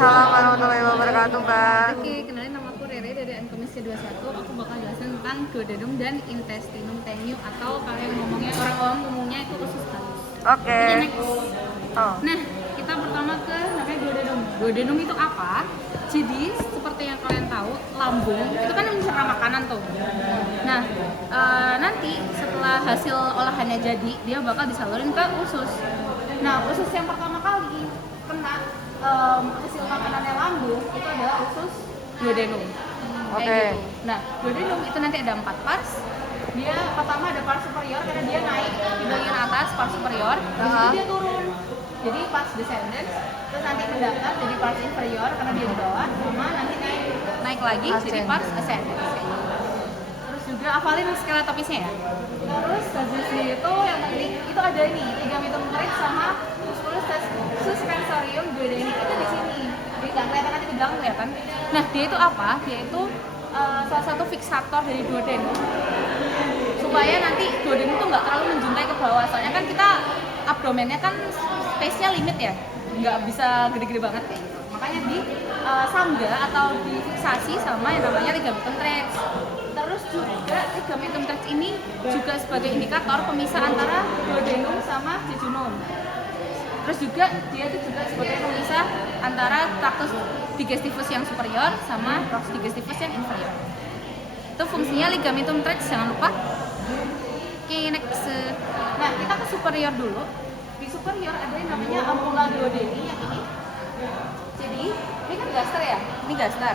Waalaikumsalam warahmatullahi wabarakatuh, Mbak. Oke, kenalin nama aku Rere dari Ankomisi 21. Aku bakal jelasin tentang duodenum dan intestinum tenue atau kalian ngomongnya orang awam umumnya itu usus halus. Oke. Next. Nah, kita pertama ke namanya duodenum. Duodenum itu apa? Jadi seperti yang kalian tahu, lambung itu kan mencerna makanan tuh. Nah, nanti setelah hasil olahannya jadi, dia bakal disalurin ke usus. Nah, usus yang pertama kali kena hasil makanannya lambung itu adalah usus duodenum. Oke. Gitu. Nah, duodenum itu nanti ada 4 pars. Dia pertama ada pars superior karena dia naik di bagian atas pars superior, terus dia turun. Jadi pars descendens, terus nanti mendatar jadi pars inferior karena dia di bawah, sama nanti naik lagi jadi pars ascendens. Terus juga hafalin skeletopisnya ya. Terus habis itu yang penting itu ada ini ligamentum rectus sama musculus suspensorium duodenum itu di sini. Jadi nggak kelihatan nanti di belakang kelihatan. Nah dia itu apa? Dia itu salah satu fiksator dari duodenum supaya nanti duodenum itu nggak terlalu menjuntai ke bawah. Soalnya kan kita abdomennya kan space-nya limit ya, nggak bisa gede-gede banget kayak gitu. Makanya di sangga atau difiksasi sama yang namanya ligamentum rectus. Terus juga ligamentum rectus ini juga sebagai indikator pemisah antara duodenum sama jejunum. Terus juga dia itu juga sebagai pemisah antara tractus digestivus yang superior sama tractus digestivus yang inferior. Itu fungsinya ligamentum rectus, jangan lupa. Oke, next. Nah, kita ke superior dulu. Di superior ada yang namanya ampulla duodeni yang ini. Jadi, ini kan gaster ya? Ini gaster.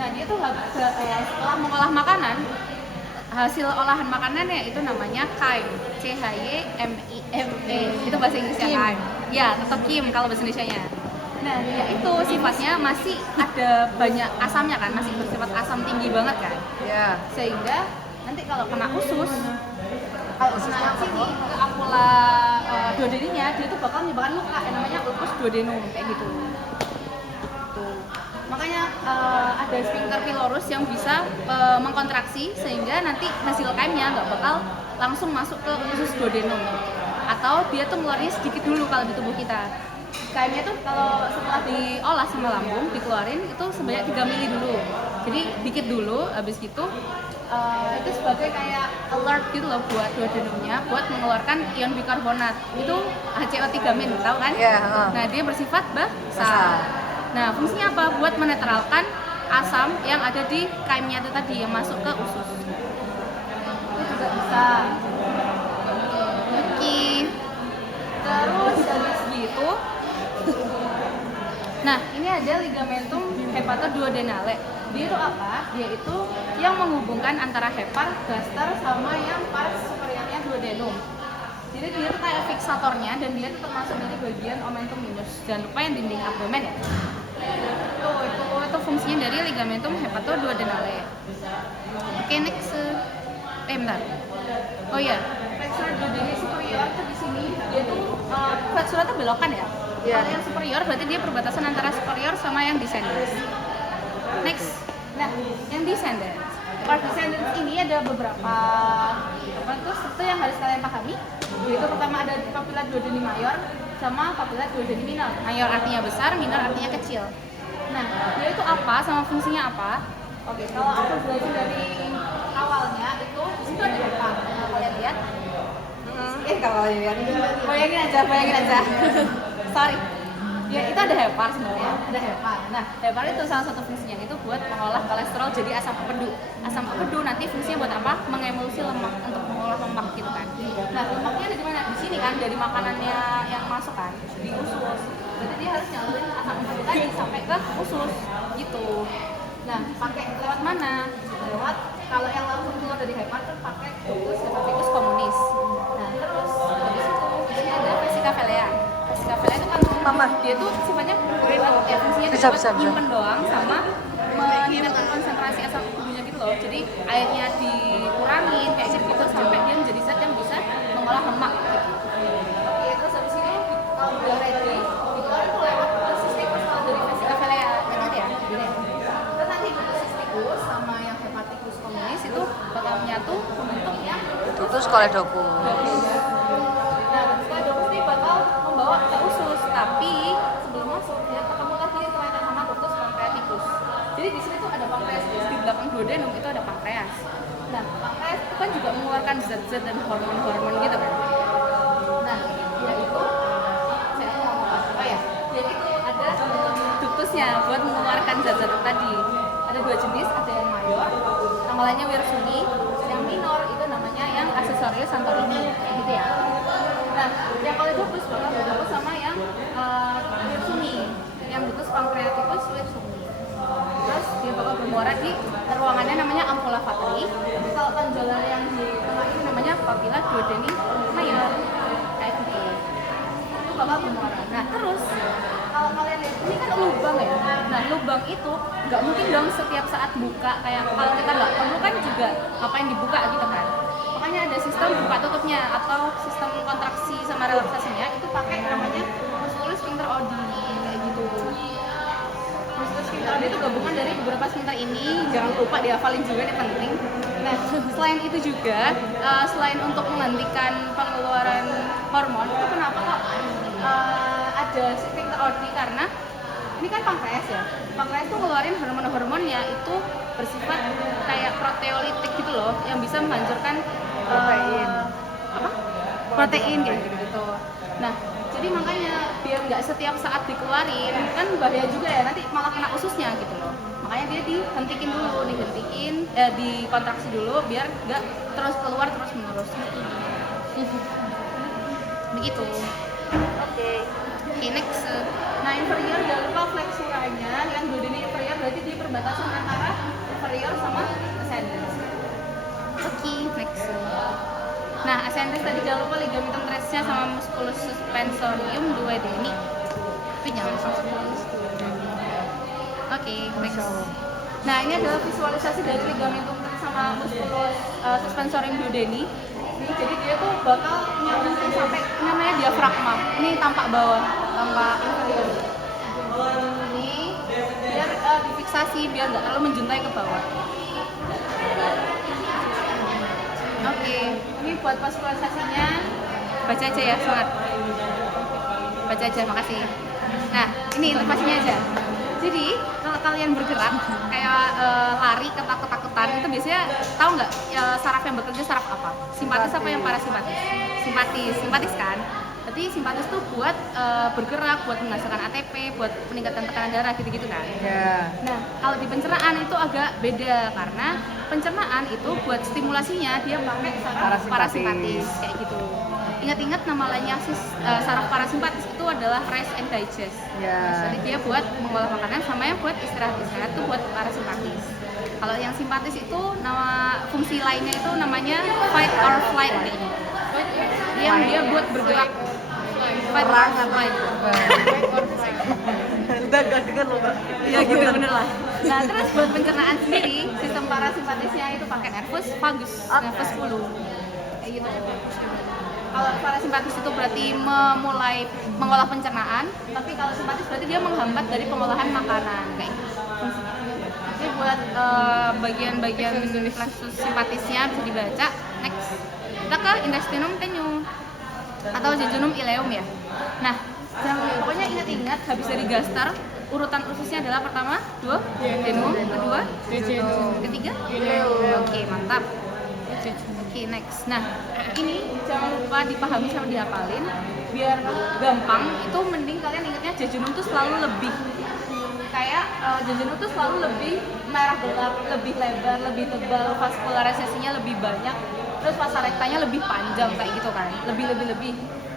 Nah, dia tuh setelah mengolah makanan, hasil olahan makanannya itu namanya chyme. CHYME. Itu bahasa Inggrisnya chyme. Ya, atau chyme kalau bahasa Indonesianya. Nah, dia itu sifatnya masih ada banyak asamnya kan, masih bersifat asam tinggi banget kan. Ya. Sehingga nanti kalau kena usus, kalau kena sini ke ampulla duodeninya, dia tuh bakal menyebabkan luka yang namanya ulcus duodenum kayak gitu. Tuh. Makanya ada sphincter pylorus yang bisa mengkontraksi sehingga nanti hasil chyme-nya nggak bakal langsung masuk ke usus duodenum. Atau dia tuh ngeluarin sedikit dulu kalau di tubuh kita. Chyme-nya tuh kalau setelah diolah sama lambung dikeluarin itu sebanyak 3 mili dulu. Jadi dikit dulu, habis gitu itu sebagai kayak alert gitu loh buat duodenumnya buat mengeluarkan ion bikarbonat. Itu HCO3-, tahu kan? Yeah, Nah, dia bersifat basal. Nah, fungsinya apa? Buat menetralkan asam yang ada di chyme-nya itu tadi yang masuk ke usus. Itu juga bisa. Oke. Terus habis gitu. Nah, ini ada ligamentum hepatoduodenale. Dia itu apa? Dia itu yang menghubungkan antara hepar, gaster, sama yang pars superiornya duodenum. Jadi dia itu kayak fiksatornya dan dia itu termasuk dari bagian omentum minus. Jangan lupa yang dinding abdomen ya. Itu fungsinya dari ligamentum hepatoduodenale. Oke, next. Bentar. Oh iya, flexure duodeni superior itu di sini. Dia tuh flexure itu belokan ya. Kalau yang superior berarti dia perbatasan antara superior sama yang descendens. Next. Nah, yang descendens. Part descendens ini ada beberapa itu yang harus kalian pahami. Yaitu pertama ada papilla duodeni mayor sama papilla duodeni minor. Mayor artinya besar, minor artinya kecil. Nah, dia itu apa sama fungsinya apa? Oke, kalau aku belajar dari awalnya itu di situ ada hepar. Kalian lihat? Kalau kalian lihat, bayangin aja. Sorry. Ya, itu ada hepar sebenarnya, ada hepar. Nah, hepar itu salah satu fungsinya itu buat mengolah kolesterol jadi asam pepedu. Asam pepedu nanti fungsinya buat apa? Mengemulsi lemak untuk mengolah lemak gitu kan. Nah, lemaknya ada di mana? Di sini kan, dari makanannya yang masuk kan, di usus. Jadi dia harus nyalurin asam pepedu tadi sampai ke usus gitu. Nah, pakai lewat mana? Lewat kalau yang langsung keluar dari hepar tuh pakai ductus hepatikus communis. Nah, terus habis itu di sini ada vesica velea. Vesica velea itu kan dia tuh sifatnya buat ya fungsinya buat nyimpen doang sama meningkatkan konsentrasi asam pepedunya gitu loh. Jadi airnya dikurangin kayak gitu sampai dia menjadi zat yang bisa mengolah lemak gitu. Oke, terus habis itu kalau udah ready dikeluarin tuh lewat cystikus kalau dari vesica velea. Ingat ya? Gini. Terus nanti cystikus sama yang hepatikus communis itu bakal menyatu membentuknya Ductus coledochus. Nah, ductus coledochus ini bakal membawa ke usus, tapi sebelum masuk dia ketemu lagi ternyata sama duodenum itu ada pankreas. Nah, pankreas itu kan juga mengeluarkan zat-zat dan hormon-hormon gitu kan. Nah, dia itu saya ngomong apa ya? Dia itu ada duktusnya buat mengeluarkan zat-zat tadi. Ada 2 jenis, ada yang mayor, namanya wirsuni, yang minor itu namanya yang aksesorius santorini, gitu ya. Nah, yang polyductus bakal bergabung sama yang wirsuni, yang ductus pancreaticus wirsuni. Terus dia bakal bermuara di ruangannya namanya ampulla vatri. Kalau tonjolan yang di tengah ini namanya papilla duodeni mayor, kayak gitu. Itu bakal bermuara. Nah, terus kalau kalian lihat ini kan lubang ya. Nah, lubang itu nggak mungkin dong setiap saat buka, kayak kalau kita nggak perlu kan juga ngapain dibuka gitu kan. Makanya ada sistem buka tutupnya atau sistem kontraksi sama relaksasinya itu pakai namanya musculus sphincter Oddi kayak gitu. Musculus sphincter Oddi itu gabungan dari beberapa sphincter ini, jangan lupa dihafalin juga, ini penting. Nah, selain itu juga selain untuk menghentikan pengeluaran hormon, itu kenapa kok ada sphincter Oddi, karena ini kan pankreas ya. Pankreas tuh ngeluarin hormon-hormonnya itu bersifat kayak proteolitik gitu loh, yang bisa menghancurkan protein kayak gitu. Nah, jadi makanya biar nggak setiap saat dikeluarin kan bahaya juga ya, nanti malah kena ususnya gitu loh. Makanya dia dihentikin dulu, dikontraksi dulu biar nggak terus keluar terus menerus. Begitu. Oke, next. Nah, inferior jangan lupa flexuranya, yang duodenum inferior berarti di perbatasan antara inferior sama ascendens. Oke, next. Nah, ascendens tadi jangan lupa ligamentum teresnya sama musculus suspensorium duodeni. Itu jangan lupa. Oke, next. Nah, ini adalah visualisasi dari ligamentum teres sama musculus suspensorium duodeni. Jadi dia tuh bakal nyambung sampai namanya diafragma. Ini tampak bawah, tampak inferior. Ini biar difiksasi, biar nggak terlalu menjuntai ke bawah. Oke, ini buat visualisasinya. Baca aja ya, semangat. Baca aja, makasih. Nah, ini ilustrasinya aja. Jadi kalau kalian bergerak kayak lari ketakutan itu biasanya tahu nggak saraf yang bekerja saraf apa? Simpatis apa yang parasimpatis? Simpatis kan? Berarti simpatis tuh buat bergerak, buat menghasilkan ATP, buat meningkatkan tekanan darah gitu-gitu kan? Ya. Nah, kalau di pencernaan itu agak beda karena pencernaan itu buat stimulasinya dia pakai saraf parasimpatis kayak gitu. Ingat-ingat nama lainnya saraf parasimpatis itu adalah rest and digest. Ya. Jadi dia buat mengolah makanan, sama yang buat istirahat itu buat parasimpatis. Kalau yang simpatis itu nama fungsi lainnya itu namanya fight or flight. Dia buat bergerak. Fight or flight. Udah gak denger loh, Mbak. Ya gitu bener lah. Nah, terus buat pencernaan sendiri, sistem parasimpatisnya itu pakai nervus vagus, nervus pulu. Kayak gitu. Kalau parasimpatis itu berarti memulai mengolah pencernaan, tapi kalau simpatis berarti dia menghambat dari pengolahan makanan kayak gitu. Jadi buat bagian-bagian plexus simpatisnya bisa dibaca. Next, kita ke intestinum tenuum atau jejunum ileum ya. Nah, pokoknya ingat-ingat habis dari gaster, urutan ususnya adalah pertama duodenum, kedua ketiga ileum. Oke, mantap. Oke, next. Nah, ini jangan lupa dipahami sama dihafalin biar gampang. Itu mending kalian ingatnya jejunum tuh selalu lebih kayak jejunum tuh selalu lebih merah gelap, lebih lebar, lebih tebal, vaskularisasinya lebih banyak, terus vasa rectanya lebih panjang kayak gitu kan, lebih.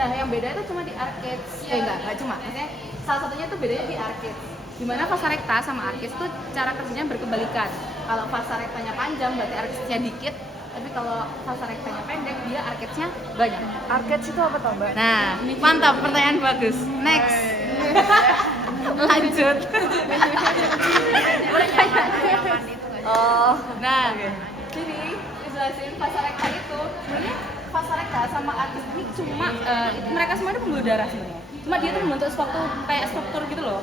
Nah, yang beda itu cuma di arcades. Enggak cuma, maksudnya salah satunya tuh bedanya di arcades. Dimana vasa recta sama arcades tuh cara kerjanya berkebalikan. Kalau vasa rectanya panjang berarti arcadesnya dikit, tapi kalau vasa rectanya pendek dia arcadesnya banyak. Arcades itu apa, Mbak? Nah, mantap, pertanyaan bagus. Next. Lanjut. Oh. Nah, jadi dijelasin vasa recta itu sebenarnya vasa recta sama arcades ini cuma mereka semua itu pembuluh darah sebenarnya. Cuma dia tuh membentuk suatu kayak struktur gitu loh.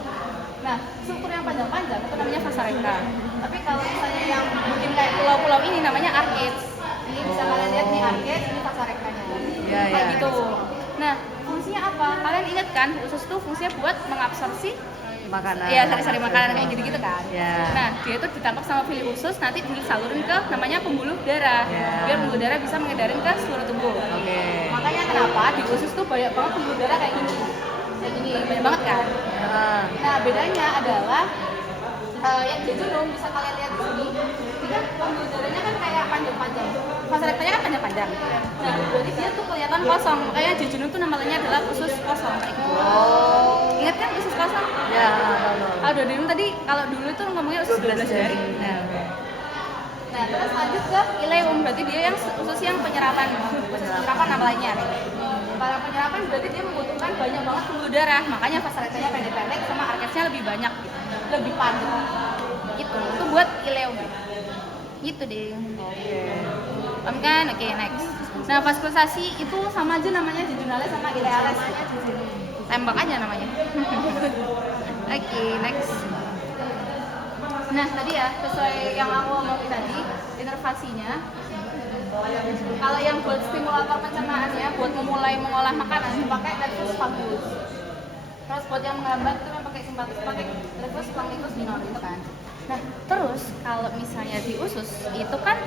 Nah, struktur yang panjang-panjang itu namanya vasa recta. Tapi kalau misalnya yang bikin kayak pulau-pulau ini namanya arcades. Ini bisa kalian lihat nih arcades, ini vasa rectanya. Ya, Kayak ya. gitu. Nah, fungsinya apa? Kalian ingat lihat kan usus tuh fungsinya buat mengabsorpsi Makanan. ya sari-sari makanan kayak gitu-gitu kan. Ya. Nah, dia itu ditangkap sama fili usus, nanti disalurin ke namanya pembuluh darah. Ya. Biar pembuluh darah bisa mengedarin ke seluruh tubuh. Oke. Makanya kenapa di usus tuh banyak banget pembuluh darah kayak gini. Kayak gini, banyak banget kan. Ah. Nah, bedanya adalah yang jejunum bisa kalian lihat di sini. Dia pembuluh darahnya kan kayak panjang-panjang. Vas rectanya kan panjang-panjang. Nah, berarti dia tuh kelihatan kosong. Makanya jejunum tuh namanya adalah usus kosong kayak gitu. Oh. Ingat kan usus kosong? Ya, tahu. Kalau duodenum tadi, kalau dulu itu ngomongnya usus 12 jari. Nah, terus lanjut ke ileum, berarti dia yang usus yang penyerapan. Usus penyerapan nama lainnya. Para penyerapan berarti dia membutuhkan banyak banget pembuluh darah, makanya vas rectanya pendek-pendek sama arkesnya lebih banyak gitu. Lebih panjang. Itu buat ileum. Gitu deh. Oke. Paham kan? Oke, next. Nah, vaskulisasi itu sama aja namanya jejunales sama ileales. Tembak aja namanya. Oke, next. Nah, tadi ya, sesuai yang aku omongin tadi, inervasinya. Kalau yang buat stimulator pencernaannya, buat memulai mengolah makanan, dipakai reflux vagus. Terus buat yang menghambat itu memang pakai simpatis, pakai reflux pancreas minor gitu kan. Nah, terus kalau misalnya di usus itu kan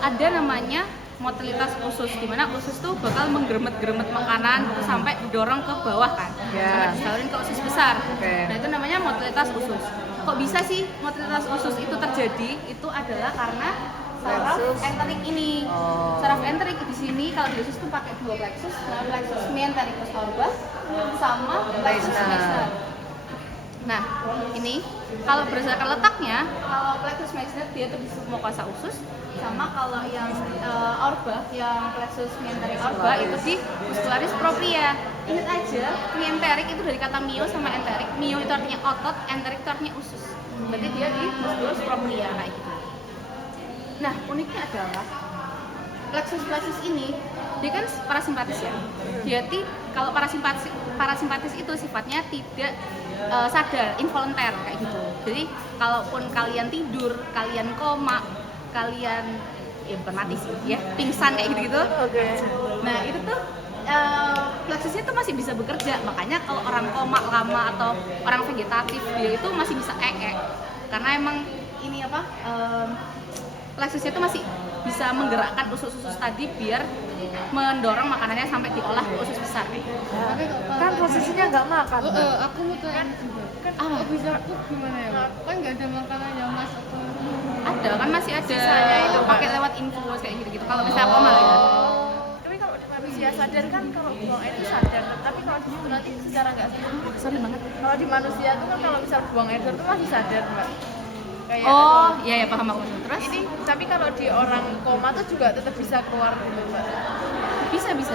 ada namanya motilitas usus, di mana usus tuh bakal menggeremet-geremet makanan terus sampai didorong ke bawah kan, sampai disalurin ke usus besar. Nah, itu namanya motilitas usus. Kok bisa sih motilitas usus itu terjadi? Itu adalah karena saraf enterik ini. Saraf enterik di sini kalau di usus tuh pakai dua plexus, plexus mesentericus orba sama plexus major. Nah, ini kalau berdasarkan letaknya, kalau plexus major dia tuh di submukosa usus, sama kalau yang orba, yang plexus mesenteric orba itu di muscularis propria. Ingat aja, mesenteric itu dari kata mio sama enterik. Mio itu artinya otot, enterik itu artinya usus. Berarti dia di muscularis propria kayak gitu. Nah, uniknya adalah plexus ini dia kan parasimpatis ya. Jadi kalau parasimpatis itu sifatnya tidak sadar, involunter kayak gitu. Jadi kalaupun kalian tidur, kalian koma, kalian ya bukan mati sih ya, pingsan kayak gitu-gitu. Oke. Nah, itu tuh plexusnya tuh masih bisa bekerja. Makanya kalau orang koma lama atau orang vegetatif dia itu masih bisa karena emang ini apa? Plexusnya itu masih bisa menggerakkan usus-usus tadi biar mendorong makanannya sampai diolah ke usus besar. Kan posisinya nggak makan. Aku mau tanya kan bisa tuh gimana ya? Kan nggak ada makanan yang masuk ke Ada kan masih ada pakai lewat infus kayak gitu-gitu. Kalau misalnya koma ya. Tapi kalau di manusia sadar kan kalau buang air itu sadar, tapi kalau di situ nanti secara nggak sadar. Sorry banget. Kalau di manusia tuh kan kalau misal buang air itu masih sadar, Mbak. Kayak Oh, iya ya paham aku. Terus ini tapi kalau di orang koma tuh juga tetap bisa keluar gitu, Mbak. bisa.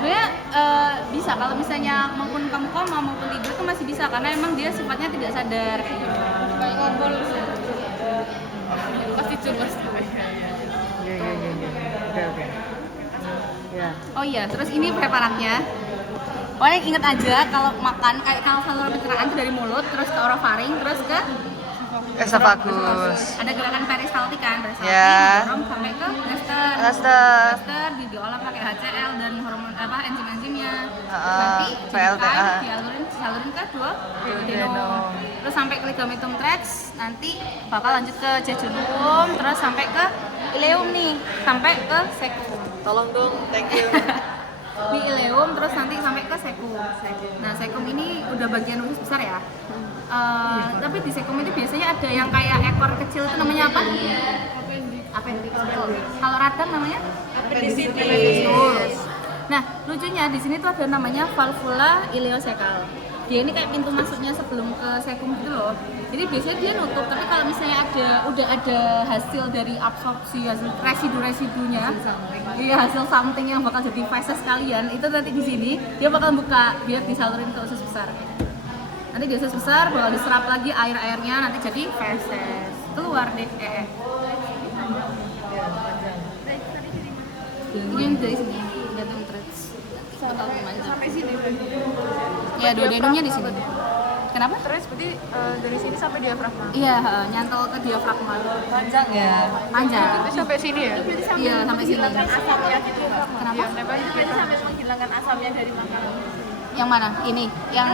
Sebenarnya bisa kalau misalnya maupun kamu koma maupun tidur itu masih bisa karena emang dia sifatnya tidak sadar kayak gitu. Kayak ngobrol pasti coba Iya. Oke. Ya. Oh iya, terus ini preparatnya. Pokoknya inget aja kalau makan kayak kalau saluran pencernaan itu dari mulut terus ke orofaring terus ke Esophagus. ada gerakan peristaltik kan, Ya. didorong sampai ke gaster. Gaster. Diolah pakai HCl dan hormon enzim-enzimnya. Heeh, Nanti PLTA. disalurin ke duodenum. Terus sampai ke ligamentum tracts, nanti bakal lanjut ke jejunum, terus sampai ke ileum nih, sampai ke secum. Tolong dong, thank you. Di ileum terus nanti sampai ke secum. Nah, secum ini udah bagian usus besar ya. Tapi di secum itu biasanya ada yang kayak ekor kecil itu namanya apa? Appendix. Kalau radang namanya? Appendicitis. Nah, lucunya di sini tuh ada namanya valvula ileocecal. Dia ini kayak pintu masuknya sebelum ke secum gitu loh. Jadi biasanya dia nutup, tapi kalau misalnya udah ada hasil dari absorpsi, hasil residu-residunya, iya hasil something yang bakal jadi feses kalian, itu nanti di sini dia bakal buka biar disalurin ke usus besar. Nanti di usus besar bakal diserap lagi air-airnya, nanti jadi feses. Keluar deh. Ini dari sini, gantung tracts. sampai sini. Ya, duodenumnya di sini. Kenapa? Terus berarti dari sini sampai diafragma. Iya, nyantol ke diafragma. Panjang ya. Panjang. Itu sampai sini ya? Iya, sampai sini. Asapnya gitu. Kenapa? Jadi sampai menghilangkan asapnya dari makanan. Yang mana? Ini, yang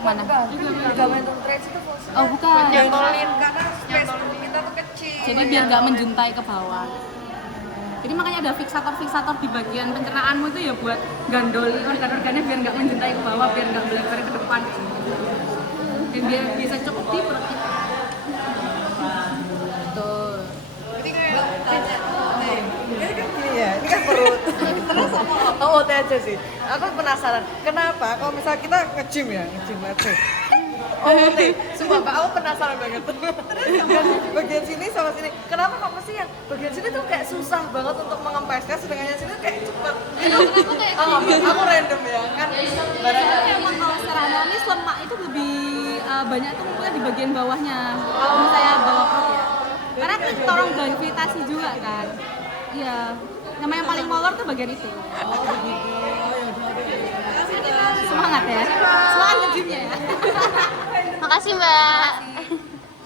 mana? Ligamentum teres itu fungsinya Oh bukan. nyantolin karena space kita tuh kecil. Jadi biar nggak menjuntai ke bawah. Jadi makanya ada fiksator-fiksator di bagian pencernaanmu itu ya buat gandol organ-organnya biar nggak menjuntai ke bawah, biar nggak melebar ke depan. Dan biar bisa cukup di perut kita. Tuh. Ini kan gini ya, ini kan perut. Terus OOT aja sih. Aku penasaran, kenapa kalau misalnya kita nge-gym ya, nge-gym let's say. OOT, sumpah Mbak, aku penasaran banget. Bagian sini sama sini, kenapa kok mesti yang bagian sini tuh kayak susah banget untuk mengempeskan, sedangkan yang sini tuh kayak cepet. Aku kayak Aku random ya kan. Karena emang kalau secara anatomis lemak itu lebih banyak tuh mungkin di bagian bawahnya. Kalau saya bawah perut ya. Karena itu tolong gravitasi juga kan. Iya. Nama yang paling molor tuh bagian itu. Semangat ya. Semangat ke gymnya ya. Makasih Mbak.